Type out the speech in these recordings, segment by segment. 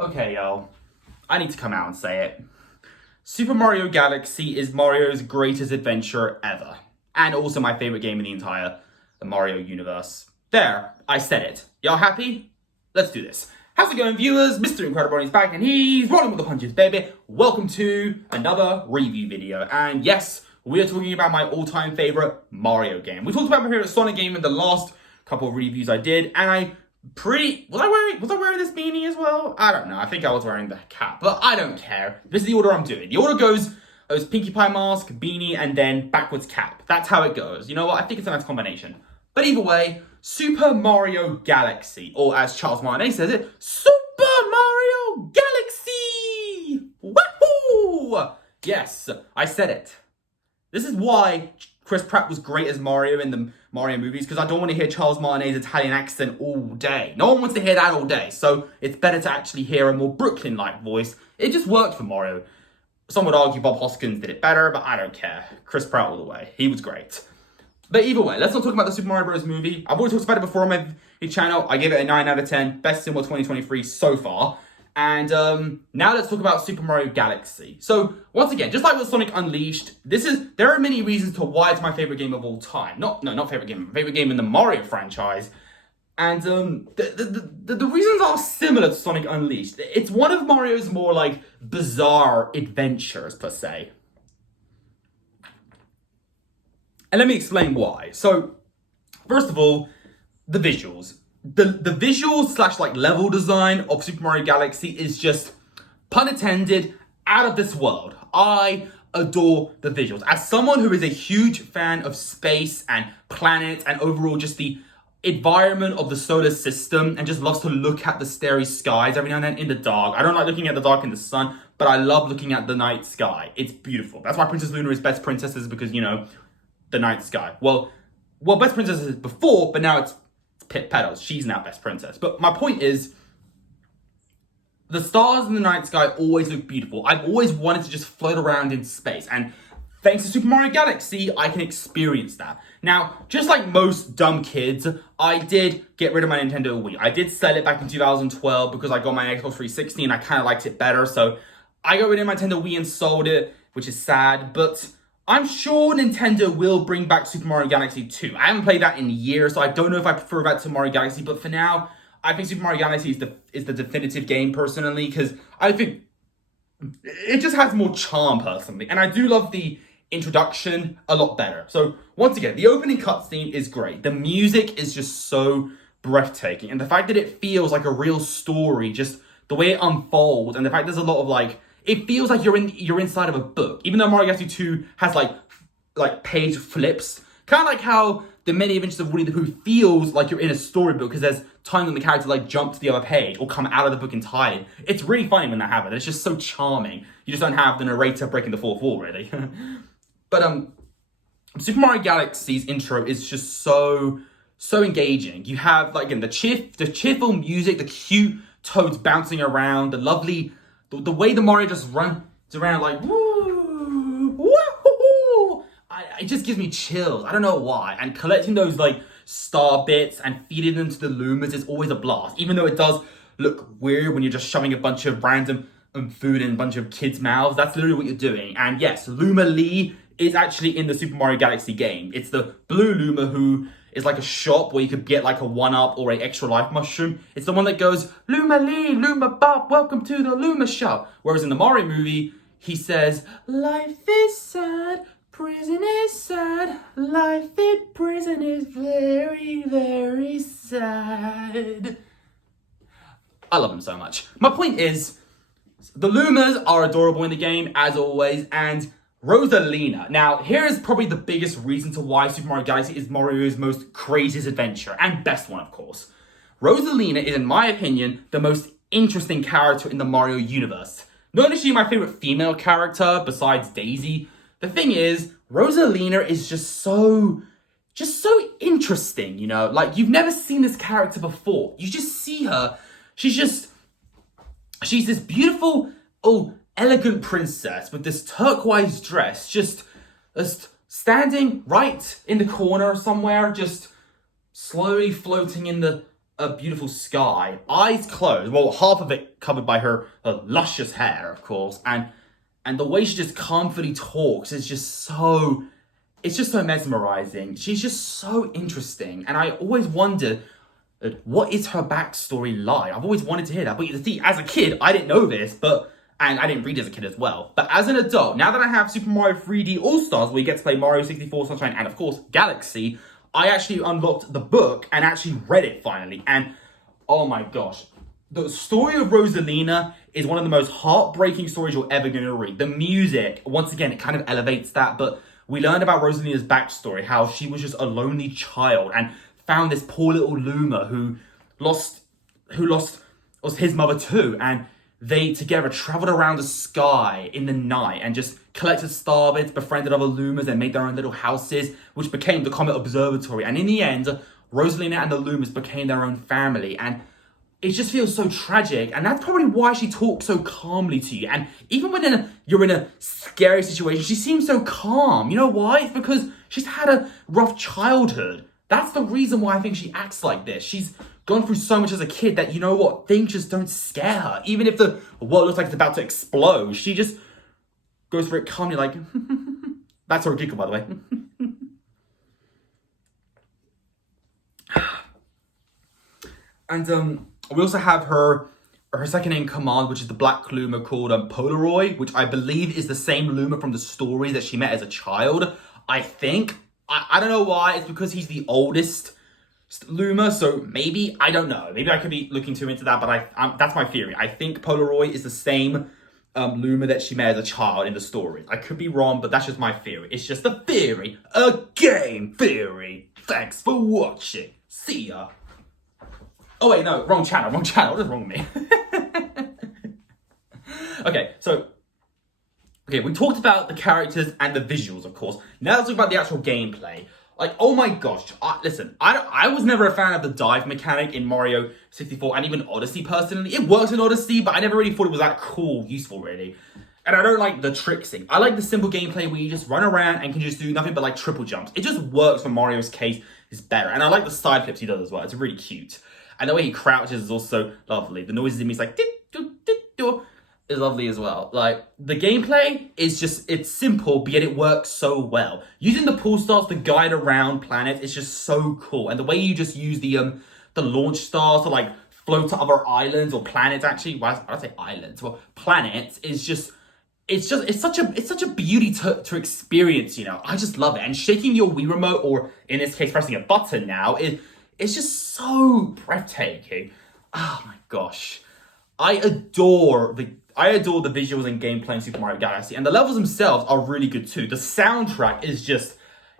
Okay, y'all. I need to come out and say it. Super Mario Galaxy is Mario's greatest adventure ever. And also my favorite game in the Mario universe. There, I said it. Y'all happy? Let's do this. How's it going, viewers? Mr. Incredi-Brony is back and he's rolling with the punches, baby. Welcome to another review video. And yes, we are talking about my all-time favorite Mario game. We talked about my favorite Sonic game in the last couple of reviews I did, and was I wearing this beanie as well? I don't know. I think I was wearing the cap, but I don't care. This is the order I'm doing. The order goes Pinkie Pie mask, beanie, and then backwards cap. That's how it goes. You know what? I think it's a nice combination. But either way, Super Mario Galaxy, or as Charles Martinet says it, Super Mario Galaxy! Woohoo! Yes, I said it. This is why Chris Pratt was great as Mario in the Mario movies, because I don't want to hear Charles Martinet's Italian accent all day. No one wants to hear that all day, so it's better to actually hear a more Brooklyn-like voice. It just worked for Mario. Some would argue Bob Hoskins did it better, but I don't care. Chris Pratt all the way. He was great. But either way, let's not talk about the Super Mario Bros. Movie. I've already talked about it before on my channel. I give it a 9 out of 10. Best cinema 2023 so far. And now let's talk about Super Mario Galaxy. So once again, just like with Sonic Unleashed, there are many reasons to why it's my favorite game of all time. Not favorite game, favorite game in the Mario franchise. And the reasons are similar to Sonic Unleashed. It's one of Mario's more like bizarre adventures per se. And let me explain why. So first of all, the visuals. The visuals slash like level design of Super Mario Galaxy is just, pun intended, out of this world. I adore the visuals. As someone who is a huge fan of space and planets and overall just the environment of the solar system and just loves to look at the starry skies every now and then in the dark. I don't like looking at the dark in the sun, but I love looking at the night sky. It's beautiful. That's why Princess Luna is best princesses, because, you know, the night sky. Well, best princesses before, but now it's Pit Petals. She's now best princess. But my point is, the stars in the night sky always look beautiful. I've always wanted to just float around in space, and thanks to Super Mario Galaxy, I can experience that. Now, just like most dumb kids, I did get rid of my Nintendo Wii. I did sell it back in 2012 because I got my Xbox 360 and I kind of liked it better. So I got rid of my Nintendo Wii and sold it, which is sad, but I'm sure Nintendo will bring back Super Mario Galaxy 2. I haven't played that in years, so I don't know if I prefer that to Mario Galaxy, but for now, I think Super Mario Galaxy is the definitive game, personally, because I think it just has more charm, personally. And I do love the introduction a lot better. So, once again, the opening cutscene is great. The music is just so breathtaking. And the fact that it feels like a real story, just the way it unfolds, and the fact there's a lot of, like, it feels like you're inside of a book. Even though Mario Galaxy 2 has like page flips. Kind of like how the Many Adventures of Winnie the Pooh feels like you're in a storybook, because there's time when the character like jump to the other page or come out of the book entirely. It's really funny when that happens. It's just so charming. You just don't have the narrator breaking the fourth wall, really. But Super Mario Galaxy's intro is just so engaging. You have, like, again, the cheerful music, the cute toads bouncing around, the lovely, the way the Mario just runs around like, woo, woo, it just gives me chills. I don't know why. And collecting those, like, star bits and feeding them to the Lumas is always a blast. Even though it does look weird when you're just shoving a bunch of random food in a bunch of kids' mouths. That's literally what you're doing. And yes, Luma Lee is actually in the Super Mario Galaxy game. It's the blue Luma who is like a shop where you could get like a 1-up or a extra life mushroom. It's the one that goes, Luma Lee, Luma Bob, welcome to the Luma shop. Whereas in the Mario movie, he says, life is sad, prison is sad, life in prison is very, very sad. I love him so much. My point is, the Lumas are adorable in the game, as always, and Rosalina. Now, here is probably the biggest reason to why Super Mario Galaxy is Mario's most craziest adventure, and best one, of course. Rosalina is, in my opinion, the most interesting character in the Mario universe. Not only is she my favorite female character, besides Daisy, the thing is, Rosalina is just so interesting, you know? Like, you've never seen this character before. You just see her, she's this beautiful, elegant princess with this turquoise dress, just standing right in the corner somewhere, just slowly floating in the a beautiful sky, eyes closed. Well, half of it covered by her luscious hair, of course, and the way she just calmly talks is just so. It's just so mesmerizing. She's just so interesting, and I always wondered, what is her backstory like? I've always wanted to hear that, but you see, as a kid, I didn't know this, and I didn't read as a kid as well. But as an adult, now that I have Super Mario 3D All-Stars, where you get to play Mario 64, Sunshine, and of course, Galaxy, I actually unlocked the book and actually read it finally. And oh my gosh, the story of Rosalina is one of the most heartbreaking stories you're ever going to read. The music, once again, it kind of elevates that, but we learned about Rosalina's backstory, how she was just a lonely child and found this poor little Luma who lost was his mother too, and they together traveled around the sky in the night and just collected starbits, befriended other Lumas, and made their own little houses, which became the Comet Observatory. And in the end, Rosalina and the Lumas became their own family, and it just feels so tragic, and that's probably why she talks so calmly to you. And even when you're in a scary situation, she seems so calm. You know why? It's because she's had a rough childhood. That's the reason why I think she acts like this. She's gone through so much as a kid that, you know what, things just don't scare her. Even if the world looks like it's about to explode, she just goes for it calmly, like, that's her giggle, by the way. And we also have her second in command, which is the Black Luma called Polaroid, which I believe is the same Luma from the story that she met as a child. I think. I don't know why. It's because he's the oldest Luma, so maybe, I don't know. Maybe I could be looking too into that, but that's my theory. I think Polaroid is the same Luma that she met as a child in the story. I could be wrong, but that's just my theory. It's just a theory. A game theory. Thanks for watching. See ya. Oh wait, no, wrong channel. What is wrong with me? Okay, we talked about the characters and the visuals, of course. Now let's talk about the actual gameplay. Like, oh my gosh, listen, I was never a fan of the dive mechanic in Mario 64 and even Odyssey personally. It works in Odyssey, but I never really thought it was that cool, useful really. And I don't like the tricksing. I like the simple gameplay where you just run around and can just do nothing but like triple jumps. It just works for Mario's case, it's better. And I like the side flips he does as well, it's really cute. And the way he crouches is also lovely. The noises in me is like, is lovely as well. Like, the gameplay is just, it's simple, but yet it works so well. Using the pool stars to guide around planets is just so cool. And the way you just use the launch stars to like float to other islands or planets, actually, why I say islands, well, planets is just, it's such a beauty to experience, you know. I just love it. And shaking your Wii remote, or in this case, pressing a button now, it's just so breathtaking. Oh my gosh. I adore the visuals and gameplay in Super Mario Galaxy, and the levels themselves are really good too. The soundtrack is just,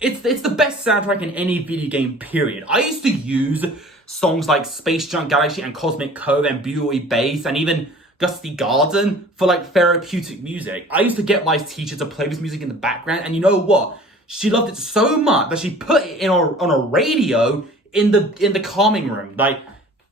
it's the best soundtrack in any video game, period. I used to use songs like Space Junk Galaxy and Cosmic Cove and Buoy Bass and even Gusty Garden for like therapeutic music. I used to get my teacher to play this music in the background, and you know what? She loved it so much that she put it on a radio in the calming room. Like,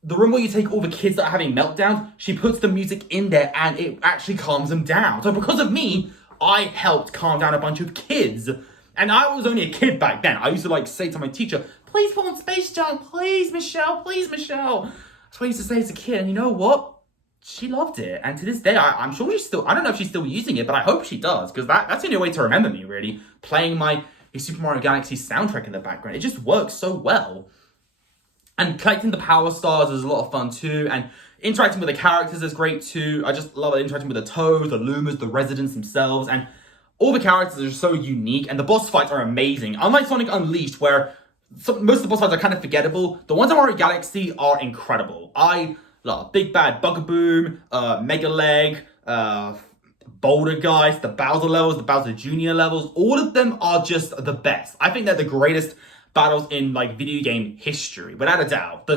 the room where you take all the kids that are having meltdowns, she puts the music in there and it actually calms them down. So because of me, I helped calm down a bunch of kids. And I was only a kid back then. I used to like say to my teacher, please put on Space Junk, please Michelle, please Michelle. That's what I used to say as a kid. And you know what? She loved it. And to this day, I'm sure she's still, I don't know if she's still using it, but I hope she does. Because that's the only way to remember me, really. Playing my Super Mario Galaxy soundtrack in the background. It just works so well. And collecting the power stars is a lot of fun too, and interacting with the characters is great too. I just love interacting with the Toads, the Lumas, the residents themselves, and all the characters are so unique, and the boss fights are amazing. Unlike Sonic Unleashed, where most of the boss fights are kind of forgettable, the ones in Mario Galaxy are incredible. I love Big Bad Bugaboom, Mega Leg, Boulder Guys, the Bowser levels, the Bowser Jr. levels, all of them are just the best. I think they're the greatest battles in like video game history, without a doubt.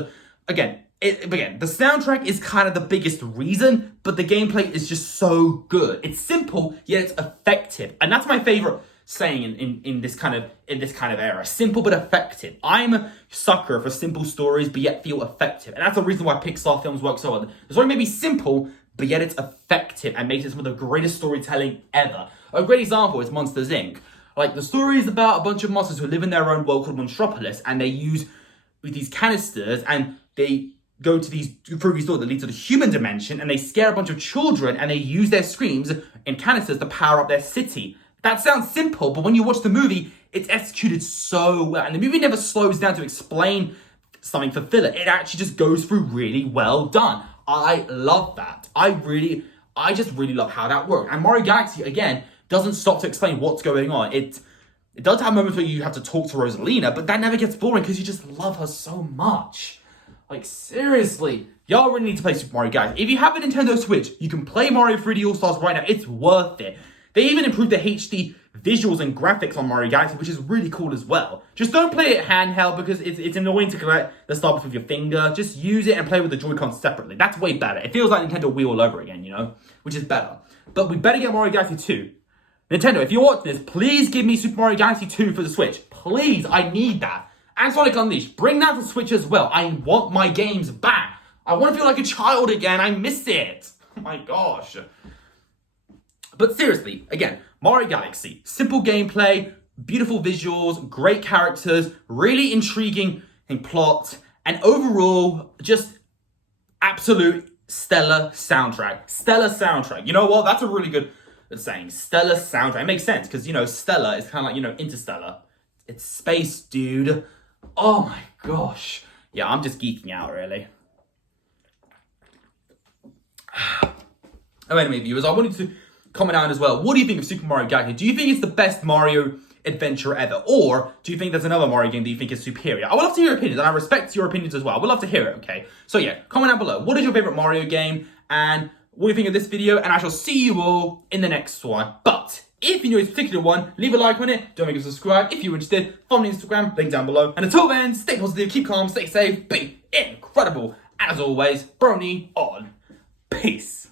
Again, the soundtrack is kind of the biggest reason, but the gameplay is just so good. It's simple, yet it's effective, and that's my favorite saying in this kind of era. Simple but effective. I'm a sucker for simple stories, but yet feel effective, and that's the reason why Pixar films work so well. The story may be simple, but yet it's effective and makes it some of the greatest storytelling ever. A great example is Monsters, Inc. Like, the story is about a bunch of monsters who live in their own world called Monstropolis, and they use these canisters, and they go to these doors that lead to the human dimension, and they scare a bunch of children, and they use their screams and canisters to power up their city. That sounds simple, but when you watch the movie, it's executed so well. And the movie never slows down to explain something for filler. It actually just goes through really well done. I love that. I just really love how that worked. And Mario Galaxy, again, doesn't stop to explain what's going on. It does have moments where you have to talk to Rosalina, but that never gets boring because you just love her so much. Like, seriously, y'all really need to play Super Mario Galaxy. If you have a Nintendo Switch, you can play Mario 3D All-Stars right now. It's worth it. They even improved the HD visuals and graphics on Mario Galaxy, which is really cool as well. Just don't play it handheld because it's annoying to collect the stars with your finger. Just use it and play with the Joy-Cons separately. That's way better. It feels like Nintendo Wii all over again, you know? Which is better. But we better get Mario Galaxy 2. Nintendo, if you're watching this, please give me Super Mario Galaxy 2 for the Switch. Please, I need that. And Sonic Unleashed, bring that to Switch as well. I want my games back. I want to feel like a child again. I miss it. Oh my gosh. But seriously, again, Mario Galaxy. Simple gameplay, beautiful visuals, great characters, really intriguing plot, and overall, just absolute stellar soundtrack. Stellar soundtrack. You know what? That's a really good saying. Stellar soundtrack. It makes sense because, you know, stellar is kind of like, you know, interstellar. It's space, dude. Oh my gosh. Yeah, I'm just geeking out, really. Oh, anyway, viewers, I wanted to comment down as well. What do you think of Super Mario Galaxy? Do you think it's the best Mario adventure ever? Or do you think there's another Mario game that you think is superior? I would love to hear your opinions, and I respect your opinions as well. I would love to hear it, okay? So yeah, comment down below. What is your favorite Mario game? And what do you think of this video? And I shall see you all in the next one. But if you know this particular one, leave a like on it. Don't forget to subscribe. If you're interested, follow me on Instagram, link down below. And until then, stay positive, keep calm, stay safe, be incredible. As always, Brony on. Peace.